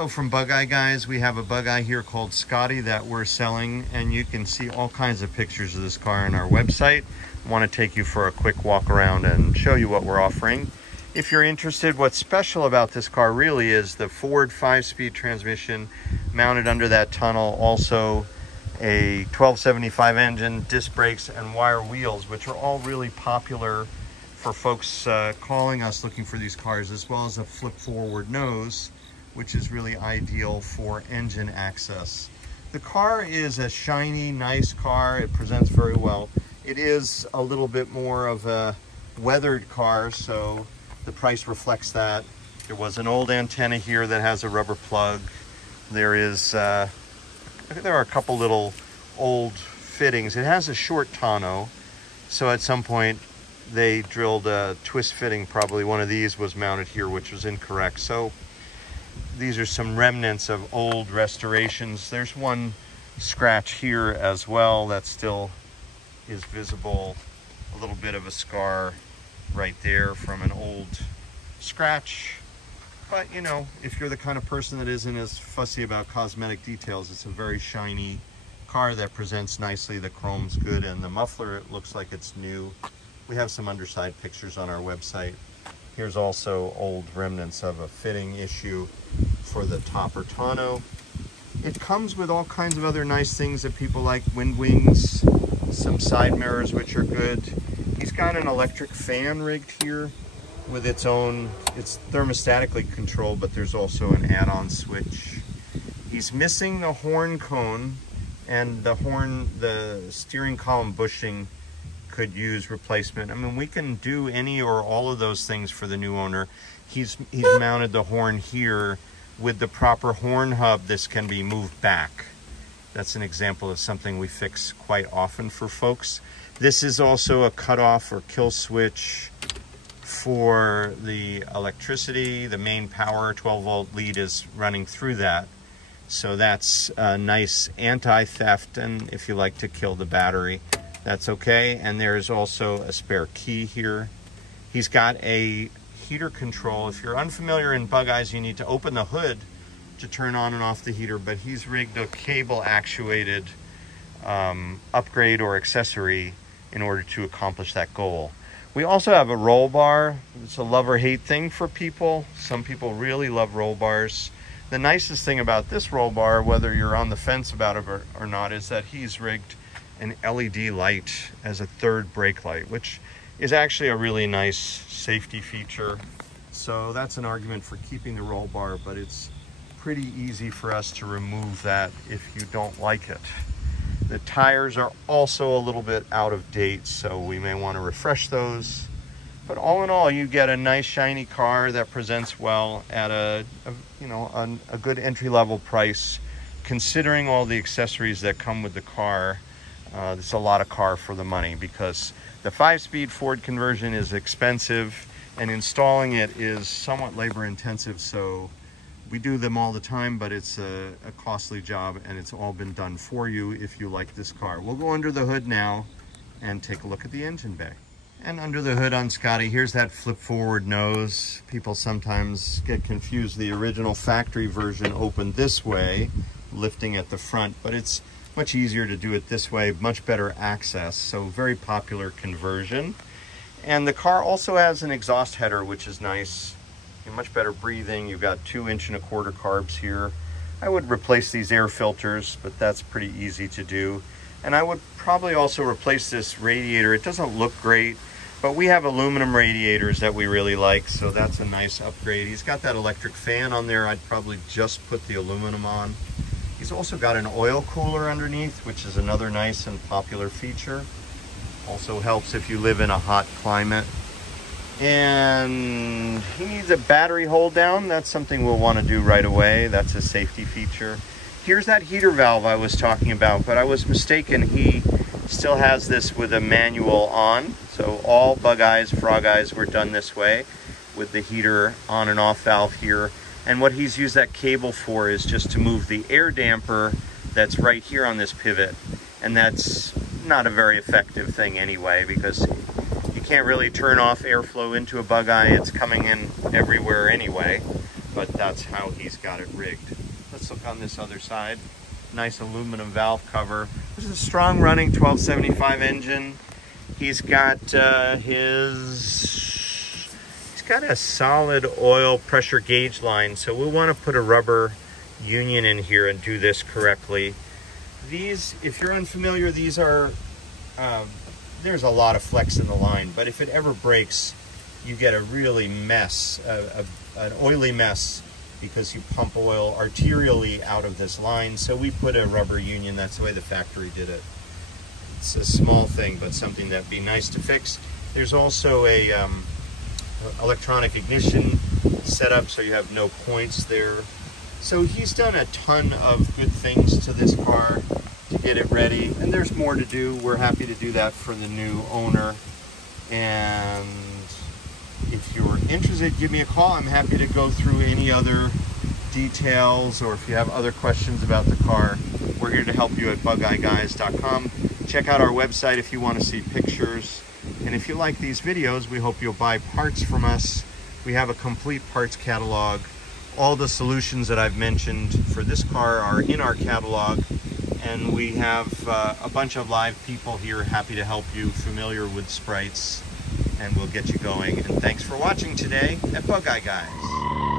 Hello from Bugeye, guys. We have a Bugeye here called Scotty that we're selling, and you can see all kinds of pictures of this car on our website. I want to take you for a quick walk around and show you what we're offering. If you're interested, what's special about this car really is the Ford 5-speed transmission mounted under that tunnel, also a 1275 engine, disc brakes, and wire wheels, which are all really popular for folks calling us looking for these cars, as well as a flip forward nose, which is really ideal for engine access. The car is a shiny, nice car. It presents very well. It is a little bit more of a weathered car, so the price reflects that. There was an old antenna here that has a rubber plug. There are a couple little old fittings. It has a short tonneau, so at some point they drilled a twist fitting. Probably one of these was mounted here, which was incorrect. So these are some remnants of old restorations. There's one scratch here as well that still is visible. A little bit of a scar right there from an old scratch. But you know, if you're the kind of person that isn't as fussy about cosmetic details, it's a very shiny car that presents nicely. The chrome's good, and the muffler, it looks like it's new. We have some underside pictures on our website. Here's also old remnants of a fitting issue for the topper tonneau. It comes with all kinds of other nice things that people like: wind wings, some side mirrors, which are good. He's got an electric fan rigged here with its own, it's thermostatically controlled, but there's also an add-on switch. He's missing the horn cone, and the steering column bushing could use replacement. I mean, we can do any or all of those things for the new owner. He's mounted the horn here with the proper horn hub. This can be moved back. That's an example of something we fix quite often for folks. This is also a cutoff or kill switch for the electricity. The main power 12-volt lead is running through that. So that's a nice anti-theft, and if you like to kill the battery, that's okay. And there's also a spare key here. He's got a heater control. If you're unfamiliar in Bugeyes, you need to open the hood to turn on and off the heater, but he's rigged a cable actuated upgrade or accessory in order to accomplish that goal. We also have a roll bar. It's a love or hate thing for people. Some people really love roll bars. The nicest thing about this roll bar, whether you're on the fence about it or not, is that he's rigged an LED light as a third brake light, which is actually a really nice safety feature. So that's an argument for keeping the roll bar, but it's pretty easy for us to remove that if you don't like it. The tires are also a little bit out of date, so we may want to refresh those. But all in all, you get a nice shiny car that presents well at a good entry-level price, considering all the accessories that come with the car. It's a lot of car for the money, because the 5-speed Ford conversion is expensive and installing it is somewhat labor intensive. So we do them all the time, but it's a costly job, and it's all been done for you if you like this car. We'll go under the hood now and take a look at the engine bay. And under the hood on Scotty, here's that flip forward nose. People sometimes get confused. The original factory version opened this way, lifting at the front, but it's much easier to do it this way, much better access. So very popular conversion. And the car also has an exhaust header, which is nice. Much better breathing. You've got 2 1/4 inch carbs here. I would replace these air filters, but that's pretty easy to do. And I would probably also replace this radiator. It doesn't look great, but we have aluminum radiators that we really like, so that's a nice upgrade. He's got that electric fan on there. I'd probably just put the aluminum on. He's also got an oil cooler underneath, which is another nice and popular feature. Also helps if you live in a hot climate. And he needs a battery hold down. That's something we'll want to do right away. That's a safety feature. Here's that heater valve I was talking about, but I was mistaken. He still has this with a manual on. So all Bugeyes, Frog Eyes were done this way, with the heater on and off valve here. And what he's used that cable for is just to move the air damper that's right here on this pivot. And that's not a very effective thing anyway, because you can't really turn off airflow into a Bugeye. It's coming in everywhere anyway. but that's how he's got it rigged. Let's look on this other side. Nice aluminum valve cover. This is a strong running 1275 engine. He's got he's got a solid oil pressure gauge line, so we want to put a rubber union in here and do this correctly. These, if you're unfamiliar, these are there's a lot of flex in the line, but if it ever breaks, you get a really mess, an oily mess, because you pump oil arterially out of this line. So we put a rubber union. That's the way the factory did it. It's a small thing, but something that'd be nice to fix. There's also a electronic ignition setup, so you have no points there. So he's done a ton of good things to this car to get it ready, and there's more to do. We're happy to do that for the new owner. And if you're interested, give me a call. I'm happy to go through any other details, or if you have other questions about the car, we're here to help you at bugeyeguys.com. Check out our website if you want to see pictures. And if you like these videos, we hope you'll buy parts from us. We have a complete parts catalog. All the solutions that I've mentioned for this car are in our catalog. And we have a bunch of live people here happy to help you, familiar with sprites, and we'll get you going. And thanks for watching today at Bugeye Guys.